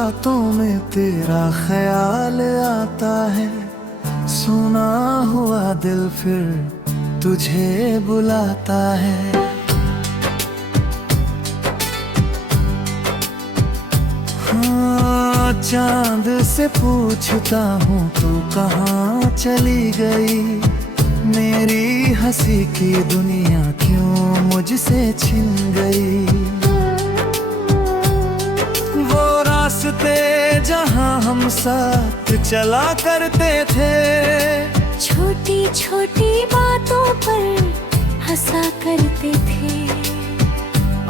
रातों में तेरा ख्याल आता है, सुना हुआ दिल फिर तुझे बुलाता है। हाँ, चांद से पूछता हूँ तू कहाँ चली गई, मेरी हंसी की दुनिया क्यों मुझसे छिन गई। वो रास्ते जहाँ हम साथ चला करते थे, छोटी छोटी बातों पर हंसा करते थे।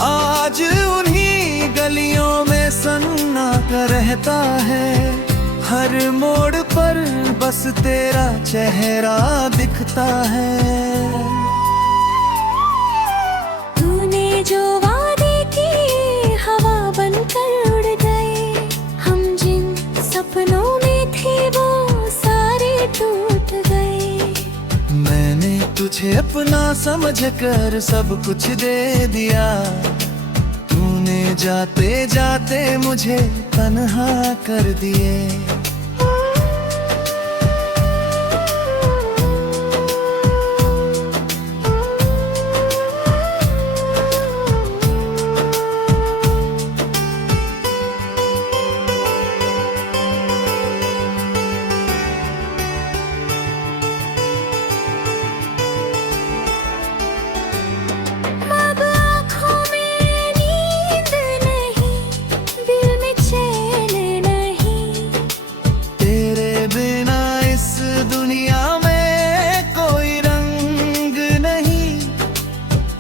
आज उन्हीं गलियों में सन्नाटा रहता है, हर मोड़ पर बस तेरा चेहरा दिखता है। तूने जो वादे किए हवा बनकर उड़ गए, हम जिन सपनों में थे वो सारे टूट गए। मैंने तुझे अपना समझकर सब कुछ दे दिया, तूने जाते जाते मुझे तन्हा कर दिए।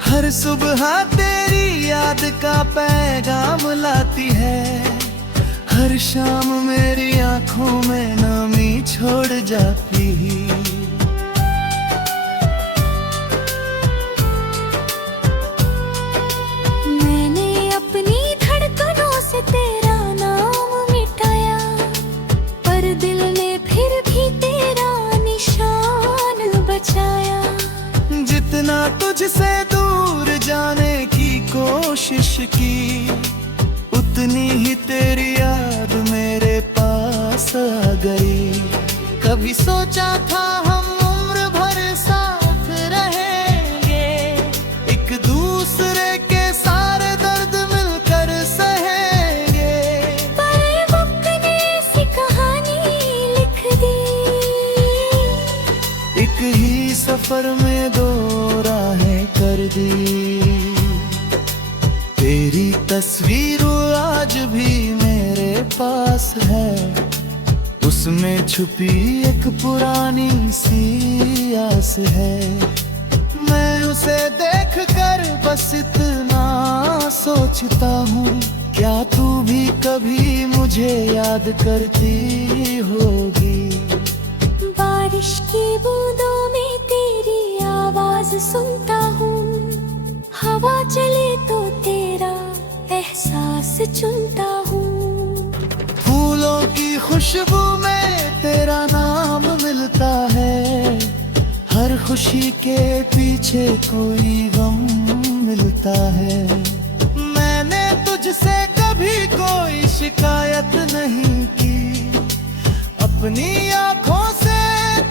हर सुबह तेरी याद का पैगाम लाती है, हर शाम मेरी आंखों में नमी छोड़ जाती। मैंने अपनी धड़कनों से तेरा नाम मिटाया, पर दिल ने फिर भी तेरा निशान बचाया। जितना तुझसे दूर जाने की कोशिश की, उतनी ही तेरी याद मेरे पास आ गई। कभी सोचा था हम उम्र भर साथ रहेंगे, एक दूसरे के सारे दर्द मिलकर सहेंगे। पर वक्त ने ऐसी कहानी लिख दी, एक ही सफर में दो राहें कर दी। तेरी तस्वीर आज भी मेरे पास है, उसमें छुपी एक पुरानी सी आस है। मैं उसे देखकर बस इतना सोचता हूँ, क्या तू भी कभी मुझे याद करती होगी। बारिश की बूंदों में तेरी आवाज सुनता हूँ, हवा चले तो तेरा एहसास चुनता हूँ। फूलों की खुशबू में तेरा नाम मिलता है, हर खुशी के पीछे कोई गम मिलता है। मैंने तुझसे कभी कोई शिकायत नहीं की, अपनी आंखों से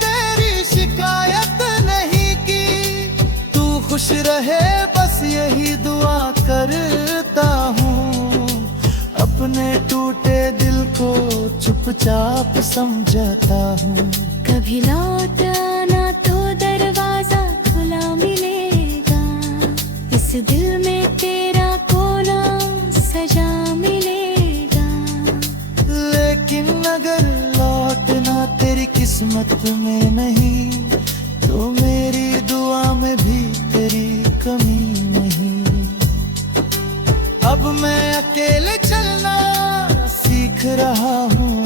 तेरी शिकायत नहीं की। तू खुश रहे बस यही दुआ करता हूँ, अपने टूटे दिल को चुपचाप समझाता हूँ। कभी लौट आना तो दरवाजा खुला मिलेगा, इस दिल में तेरा कोना सजा मिलेगा। लेकिन अगर लौटना तेरी किस्मत में नहीं, तो मेरी दुआ में भी तेरी कमी नहीं। अब मैं अकेले चलना सीख रहा हूँ,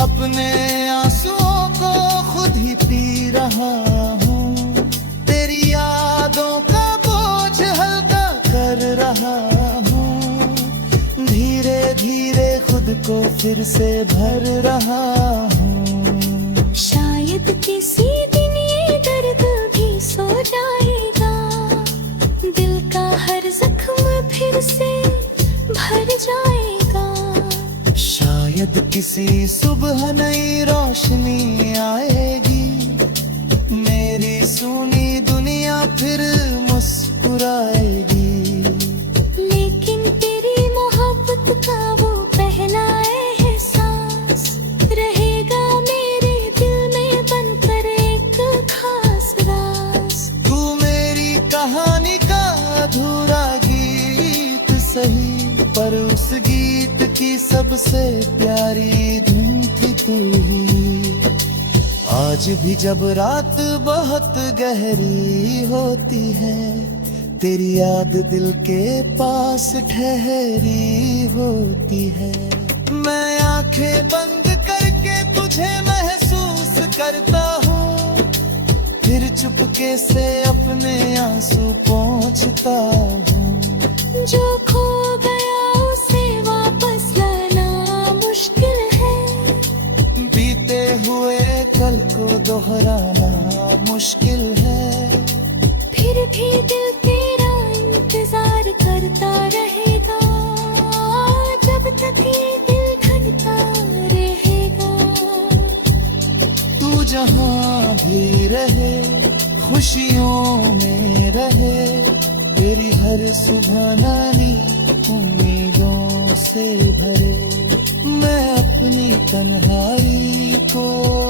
अपने आंसुओं को खुद ही पी रहा हूँ। तेरी यादों का बोझ हल्का कर रहा हूँ, धीरे धीरे खुद को फिर से भर रहा हूँ। शायद किसी दिन ये दर्द भी सो जाएगा, दिल का हर जख्म फिर से भर जाएगा। शायद किसी सुबह नई रोशनी आएगी, मेरी सुनी दुनिया फिर मुस्कुराएगी। लेकिन तेरी मोहब्बत का वो पहला एहसास रहेगा मेरे दिल में बनकर एक खास राज। तू मेरी कहानी का अधूरा गीत सही, पर उस गीत की सबसे प्यारी धुन थी तू ही। आज भी जब रात बहुत गहरी होती है, तेरी याद दिल के पास ठहरी होती है। मैं आंखें बंद करके तुझे महसूस करता हूँ, फिर चुपके से अपने आंसू पोंछता हूँ। जो खो गया उसे वापस लाना मुश्किल है, बीते हुए कल को दोहराना मुश्किल है। फिर भी दिल तेरा इंतजार करता रहेगा, जब तक ये दिल धड़कता रहेगा। तू जहाँ भी रहे खुशियों में रहे, तेरी हर सुबह नई उम्मीदों से भरे। मैं अपनी तन्हाई को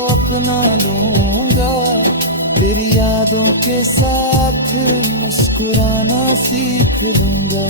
अपना लूंगा, तेरी यादों के साथ मुस्कुराना सीख लूंगा।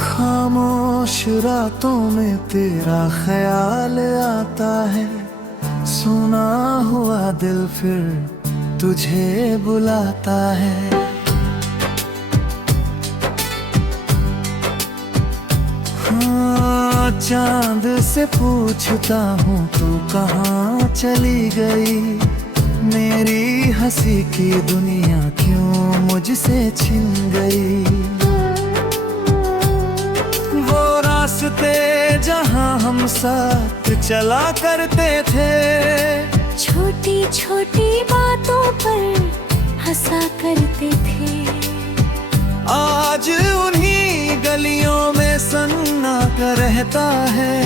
खामोश रातों में तेरा ख्याल आता है, सुना हुआ दिल फिर तुझे बुलाता है। हाँ, चांद से पूछता हूँ तू कहाँ चली गई, मेरी हंसी की दुनिया क्यों मुझसे छिन गई। रास्ते जहाँ हम साथ चला करते थे, छोटी छोटी बातों पर हंसा करते थे। आज उन्हीं गलियों में सन्नाटा रहता है,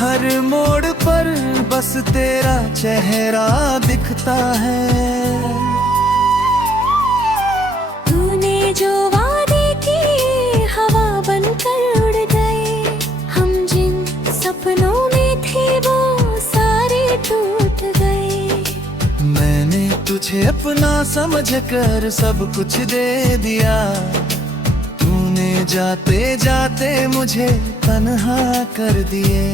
हर मोड़ पर बस तेरा चेहरा दिखता है। तूने जो वादे किए हवा बनकर उड़ गए, हम जिन सपनों में थे वो सारे टूट गए। मैंने तुझे अपना समझकर सब कुछ दे दिया, तूने जाते जाते मुझे तन्हा कर दिए।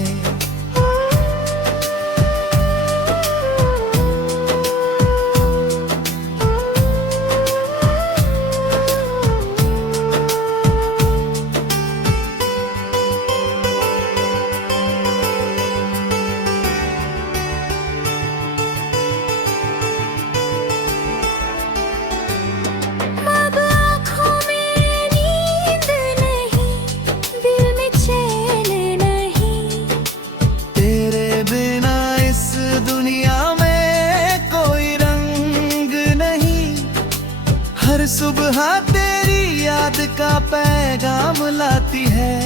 सुबह तेरी याद का पैगाम लाती है,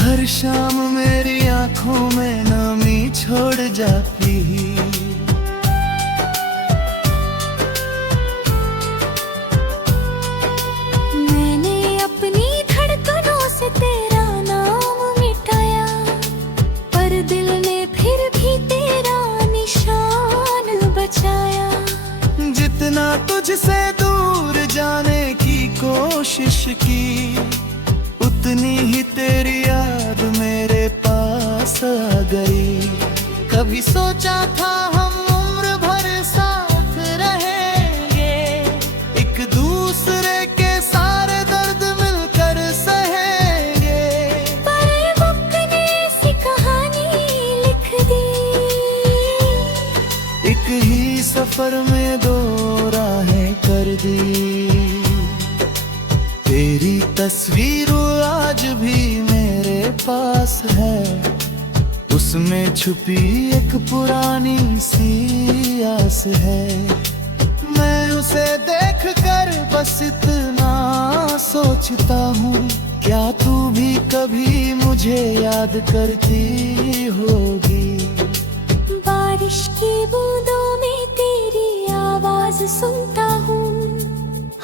हर शाम मेरी आंखों में नमी छोड़ जाती। मैंने अपनी धड़कनों से तेरा नाम मिटाया, पर दिल ने फिर भी तेरा निशान बचाया। जितना कभी सोचा था हम उम्र भर साथ रहेंगे, एक दूसरे के सारे दर्द मिलकर सहेंगे। पर वक्त ने ऐसी कहानी लिख दी, एक ही सफर में दो राहें कर दी। तेरी तस्वीर आज भी मेरे पास है, उसमें छुपी एक पुरानी सी आस है। मैं उसे देखकर बस इतना सोचता हूँ, क्या तू भी कभी मुझे याद करती होगी। बारिश की बूंदों में तेरी आवाज सुनता हूँ,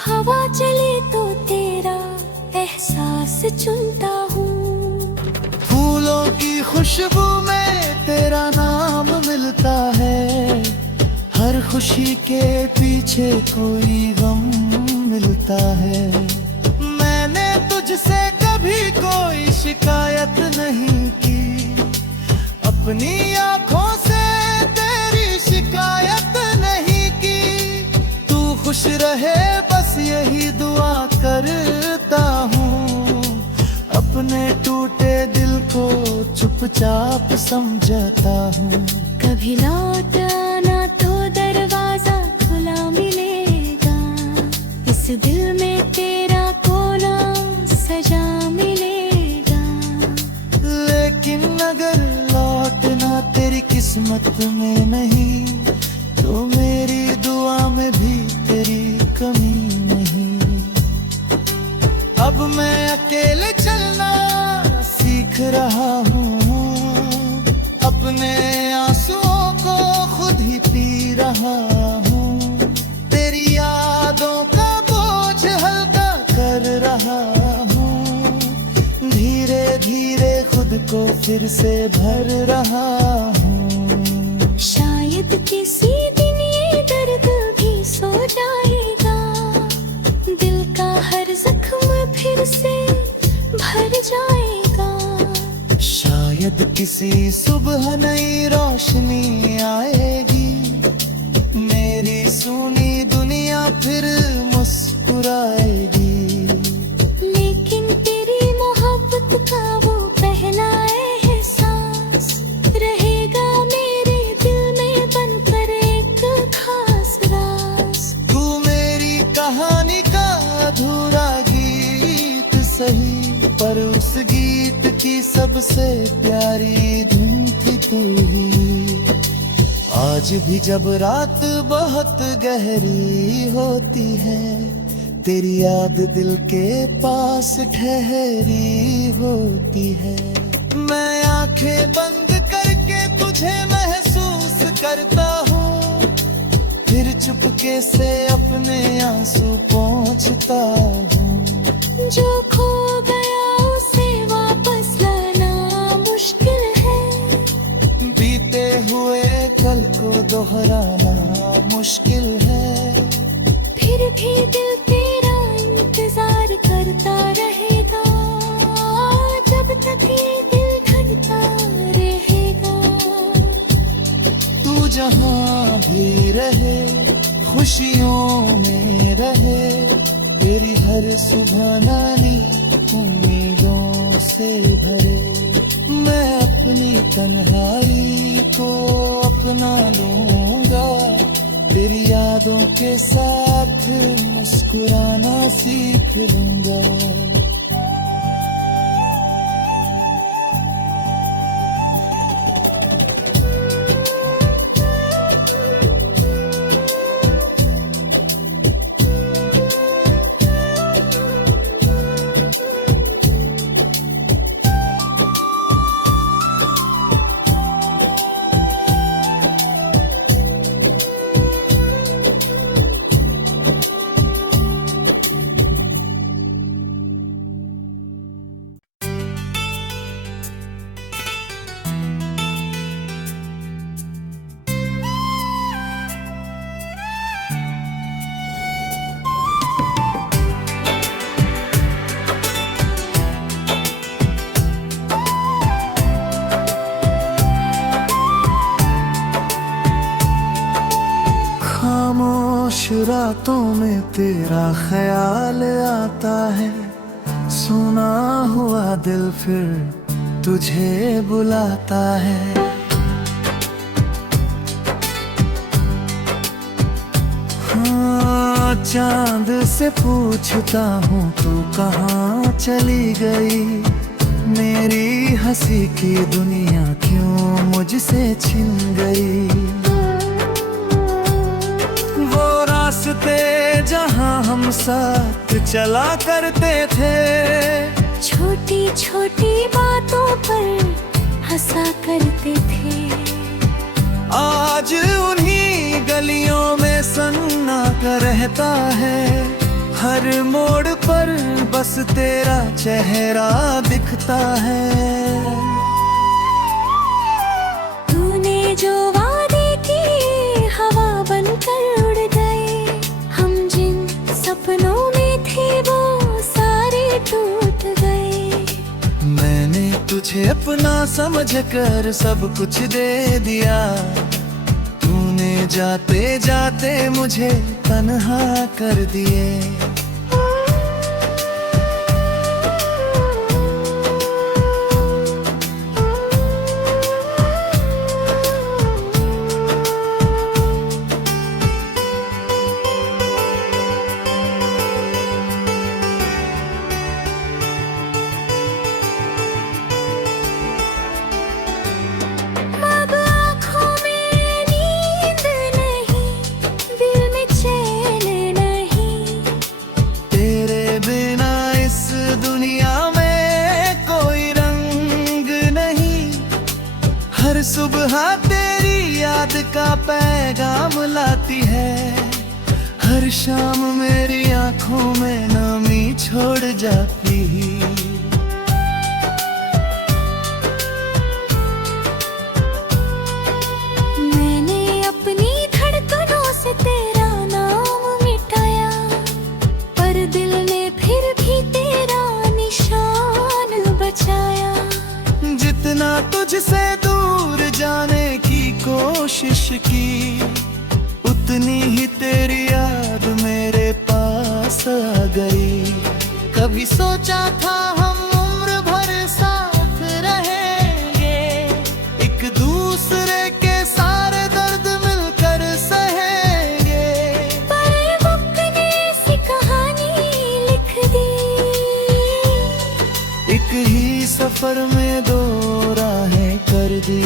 हवा चले तो तेरा एहसास चुनता हूँ। फूलों की खुशबू में तेरा नाम मिलता है, हर खुशी के पीछे कोई गम मिलता है। मैंने तुझसे कभी कोई शिकायत नहीं की, अपनी आंखों से तेरी शिकायत नहीं की। तू खुश रहे बस यही दुआ करता हूँ, अपने टूटे दिल को चुपचाप समझाता हूँ। कभी लौट आना तो दरवाजा खुला मिलेगा, इस दिल में तेरा कोना सजा मिलेगा। लेकिन अगर लौटना तेरी किस्मत में नहीं, तो मेरी दुआ में भी तेरी कमी नहीं। अब मैं अकेले चलना सीख रहा हूँ, अपने आंसुओं को खुद ही पी रहा हूँ। तेरी यादों का बोझ हल्का कर रहा हूँ, धीरे धीरे खुद को फिर से भर रहा हूँ। शायद किसी दिन ये दर्द भी सो जाएगा, दिल का हर जख्म फिर से भर जाएगा। शायद किसी सुबह नई रोशनी आएगी, मेरी सुनी दुनिया फिर मुस्कुराएगी। लेकिन तेरी मोहब्बत का वो पहला एहसास रहेगा मेरे दिल में बनकर एक खास राज। तू मेरी कहानी का अधूरा गीत सही, पर उस गीत की सबसे प्यारी धुन थी तू ही। आज भी जब रात बहुत गहरी होती है, तेरी याद दिल के पास ठहरी होती है। मैं आंखें बंद करके तुझे महसूस करता हूँ, फिर चुपके से अपने आंसू पोंछता हूँ। जो खो गया उसे वापस लाना मुश्किल है, बीते हुए कल को दोहराना मुश्किल है। फिर भी दिल तेरा इंतजार करता रहेगा, जब तक ये दिल धड़कता रहेगा। तू जहाँ भी रहे खुशियों में रहे, तेरी हर सुबह नानी उम्मीदों से भरे। मैं अपनी तन्हाई को अपना लूंगा, तेरी यादों के साथ मुस्कुराना सीख लूंगा। रातों में तेरा ख्याल आता है, सुना हुआ दिल फिर तुझे बुलाता है। हाँ, चांद से पूछता हूँ तू कहाँ चली गई, मेरी हंसी की दुनिया क्यों मुझसे छिन गई। वो रास्ते जहाँ हम साथ चला करते थे, छोटी छोटी बातों पर हंसा करते थे, आज उन्हीं गलियों में सन्नाटा रहता है। हर मोड़ पर बस तेरा चेहरा दिखता है। तूने जो वादे किए हवा बनकर उड़ गए, हम जिन सपनों में थे वो सारे टूट गए। मैंने तुझे अपना समझकर सब कुछ दे दिया, तूने जाते जाते मुझे तन्हा कर दिए। अब आँखों में नींद नहीं, दिल में चैन नहीं, तेरे बिना इस दुनिया में कोई रंग नहीं। हर सुबह तेरी याद का पैगाम लाती है, हर शाम मेरी आंखों में नमी छोड़ जाती। मैंने अपनी धड़कनों से तेरा नाम मिटाया, पर दिल ने फिर भी तेरा निशान बचाया। जितना तुझसे दूर जाने की कोशिश की, उतनी ही तेरी याद मेरे पास आ गई। कभी सोचा था हम उम्र भर साथ रहेंगे, एक दूसरे के सारे दर्द मिलकर सहेंगे। पर वक्त ने सी कहानी लिख दी, एक ही सफर में दो राहें कर दी।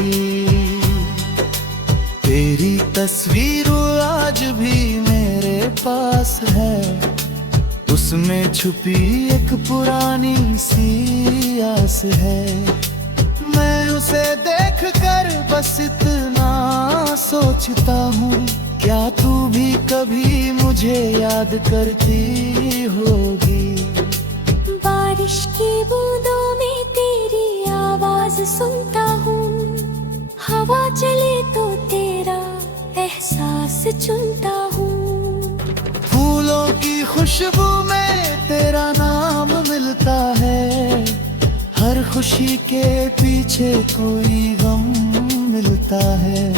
तेरी तस्वीर आज भी मेरे पास है, उसमें छुपी एक पुरानी सी आस है। मैं उसे देखकर बस इतना सोचता हूँ, क्या तू भी कभी मुझे याद करती होगी। बारिश की बूंदों में तेरी आवाज सुनता हूँ, हवा चले तो तेरा एहसास चुनता हूँ। फूलों की खुशबू में तेरा नाम मिलता है, हर खुशी के पीछे कोई गम मिलता है।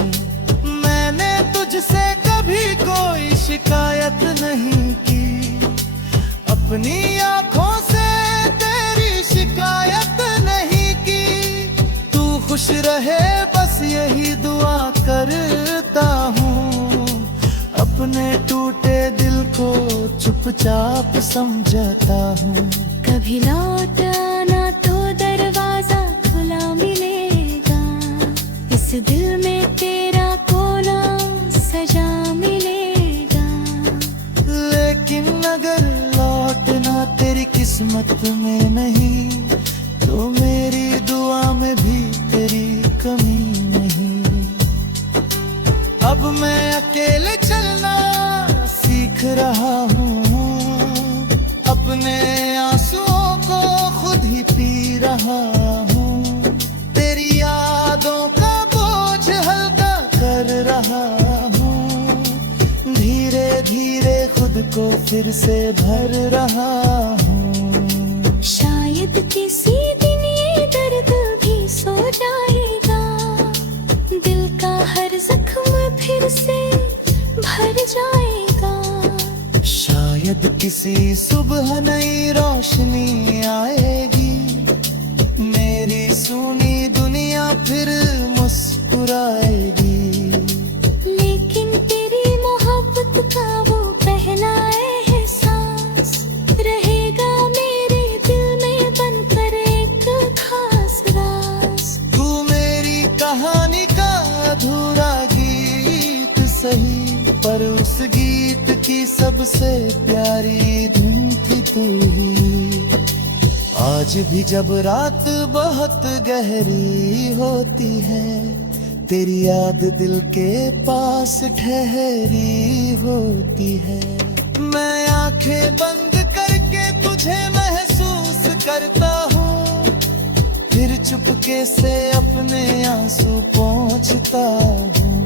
मैंने तुझसे कभी कोई शिकायत नहीं की, अपनी आंखों से तेरी शिकायत नहीं की। तू खुश रहे बस यही दुआ करता हूँ, अपने टूटे दिल को चुपचाप समझाता हूँ। कभी लौट आना तो दरवाजा खुला मिलेगा, इस दिल में तेरा कोना सजा मिलेगा। लेकिन अगर लौटना तेरी किस्मत में नहीं, तो मेरी दुआ में भी तेरी कमी नहीं। अब मैं अकेले चलना सीख रहा हूँ, अपने आंसुओं को खुद ही पी रहा हूँ। तेरी यादों का बोझ हल्का कर रहा हूँ, धीरे धीरे खुद को फिर से भर रहा हूँ। शायद किसी दिन ये दर्द भी सो जाएगा, दिल का हर जख्म फिर से भर जाएगा। किसी सुबह नई रोशनी आएगी, मेरी सुनी दुनिया फिर मुस्कुराएगी। लेकिन तेरी मोहब्बत का वो पहला एहसास रहेगा मेरे दिल में बनकर एक खास राज। तू मेरी कहानी का अधूरा गीत सही, पर उस गीत की सबसे प्यारी धुन थी तू ही। आज भी जब रात बहुत गहरी होती है, तेरी याद दिल के पास ठहरी होती है। मैं आंखें बंद करके तुझे महसूस करता हूँ, फिर चुपके से अपने आंसू पोंछता हूँ।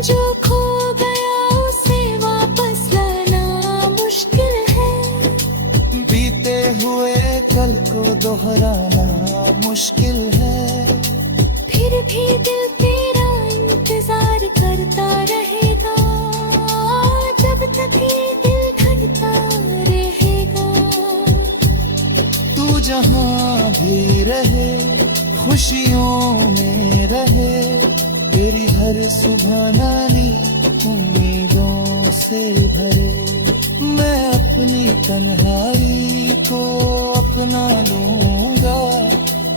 जो खो गया उसे वापस लाना मुश्किल है, बीते हुए कल को दोहराना मुश्किल है। फिर भी दिल तेरा इंतजार करता रहेगा, जब तक ये दिल धड़कता रहेगा। तू जहाँ भी रहे खुशियों में रहे, तेरी हर सुबह नई उम्मीदों से भरे। मैं अपनी तन्हाई को अपना लूंगा,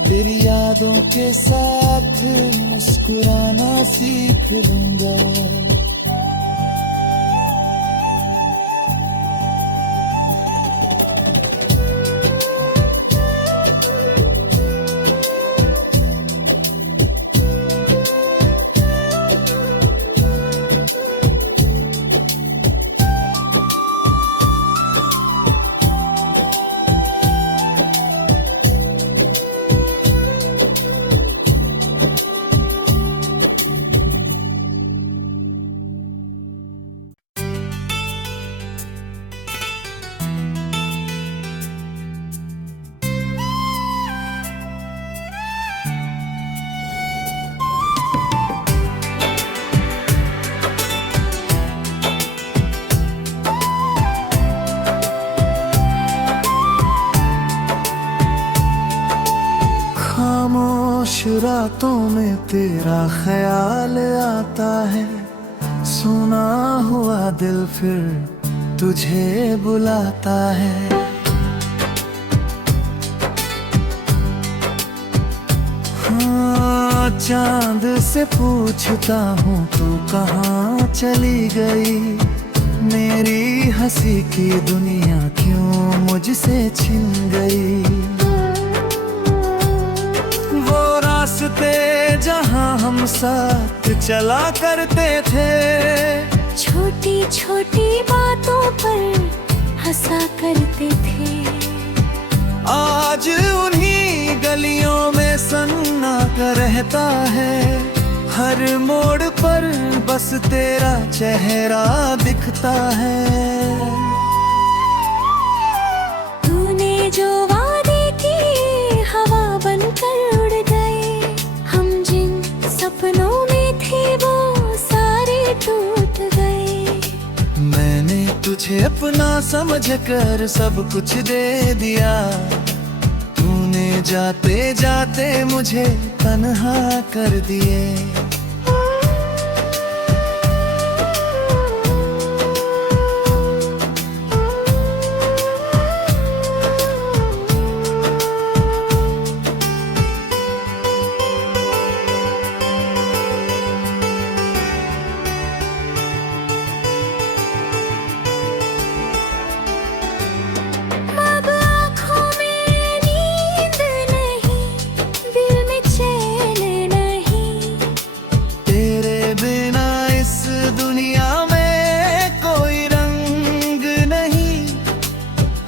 तेरी यादों के साथ मुस्कुराना सीख लूंगा। खामोश रातों में तेरा ख्याल आता है, सुना हुआ दिल फिर तुझे बुलाता है। हाँ, चांद से पूछता हूँ तू कहाँ चली गई, मेरी हंसी की दुनिया क्यों मुझसे छिन गई। रास्ते जहाँ हम साथ चला करते थे, छोटी छोटी बातों पर हंसा करते थे। आज उन्हीं गलियों में सन्नाटा रहता है, हर मोड़ पर बस तेरा चेहरा दिखता है। तूने जो वादे किए हवा बनकर उड़ गए, हम जिन सपनों में थे वो सारे टूट गए। मैंने तुझे अपना समझकर सब कुछ दे दिया, तूने जाते जाते मुझे तन्हा कर दिए।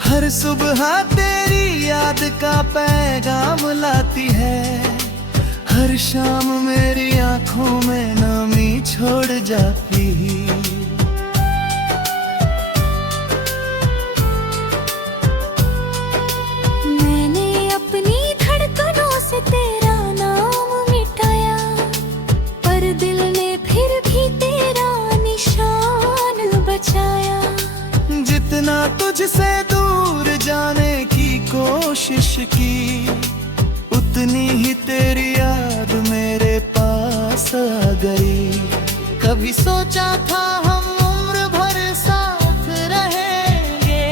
हर सुबह तेरी याद का पैगाम लाती है, हर शाम मेरी आंखों में नमी छोड़ जाती। मैंने अपनी धड़कनों से तेरा नाम मिटाया, पर दिल ने फिर भी तेरा निशान बचाया। जितना तुझे कभी सोचा था हम उम्र भर साथ रहेंगे,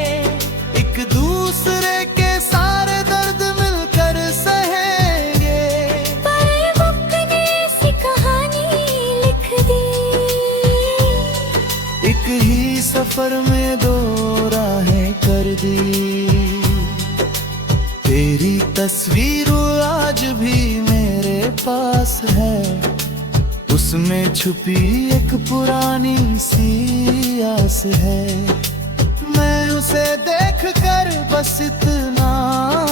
एक दूसरे के सारे दर्द मिलकर सहेंगे। पर वक्त ने ऐसी कहानी लिख दी, एक ही सफर में दो राहें कर दी। तेरी तस्वीर आज भी मेरे पास है, उसमें छुपी एक पुरानी सी आस है। मैं उसे देखकर बस इतना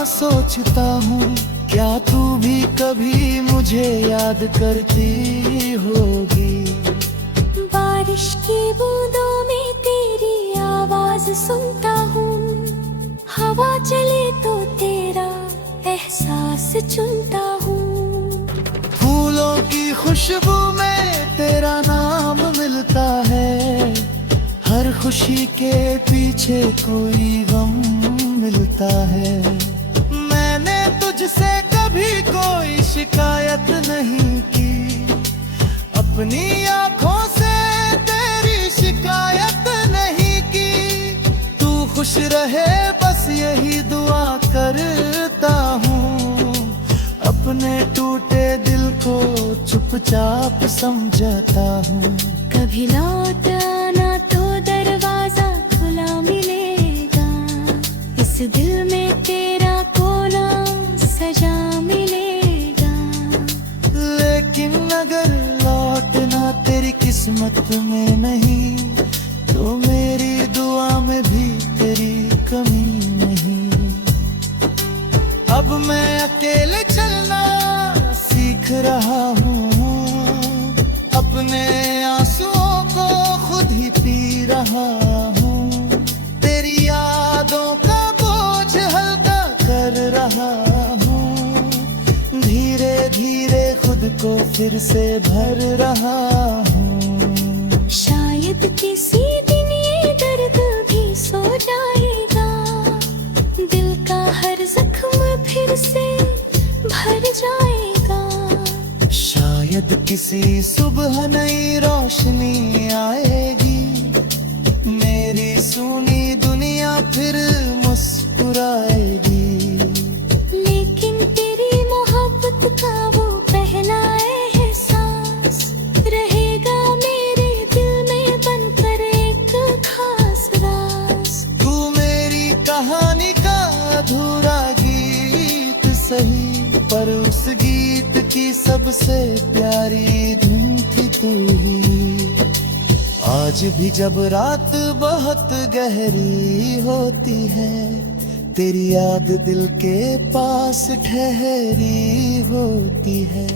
सोचता हूँ, क्या तू भी कभी मुझे याद करती होगी। बारिश की बूंदों में तेरी आवाज सुनता हूँ, हवा चले तो तेरा एहसास चुनता हूँ। फूलों की खुशबू में तेरा नाम मिलता है, हर खुशी के पीछे कोई गम मिलता है। मैंने तुझसे कभी कोई शिकायत नहीं की, अपनी आंखों से तेरी शिकायत नहीं की। तू खुश रहे बस यही दुआ करता हूँ, अपने टूटे दिल को चुपचाप समझाता हूँ। कभी लौट आना तो दरवाजा खुला मिलेगा, इस दिल में तेरा कोना सजा मिलेगा। लेकिन अगर लौटना तेरी किस्मत में नहीं, तो मेरी दुआ में भी तेरी कमी नहीं। अब मैं अकेले चलना सीख रहा हूँ, अपने आंसुओं को खुद ही पी रहा हूँ। तेरी यादों का बोझ हल्का कर रहा हूँ, धीरे धीरे खुद को फिर से भर रहा हूँ। शायद किसी दिन ये दर्द भी सो जाएगा, दिल का हर जख्म फिर से भर जाएगा। शायद किसी सुबह नई रोशनी आएगी, मेरी सूनी दुनिया फिर मुस्कुराएगी। लेकिन तेरी मोहब्बत का वो पहला एहसास रहेगा मेरे दिल में बनकर एक खास राज। तू मेरी कहानी का अधूरा गीत सही, पर उस गीत की सबसे प्यारी धुन थी तू ही। आज भी जब रात बहुत गहरी होती है, तेरी याद दिल के पास ठहरी होती है।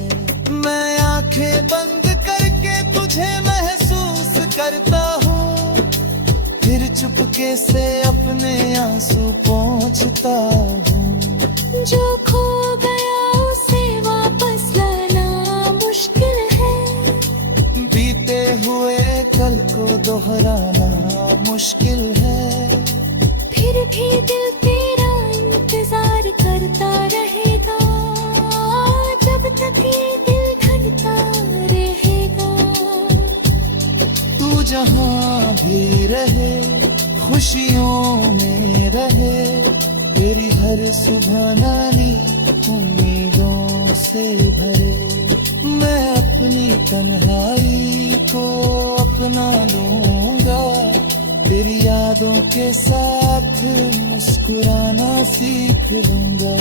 मैं आंखें बंद करके तुझे महसूस करता हूँ, फिर चुपके से अपने आंसू पोंछता हूँ। जो खो गया उसे वापस लाना मुश्किल है, बीते हुए कल को दोहराना मुश्किल है। फिर भी दिल तेरा इंतजार करता रहेगा, जब तक ये दिल धड़कता रहेगा। तू जहाँ भी रहे खुशियों में रहे, तेरी हर सुबह नई उम्मीदों से भरे। मैं अपनी तन्हाई को अपना लूंगा, तेरी यादों के साथ मुस्कुराना सीख लूंगा।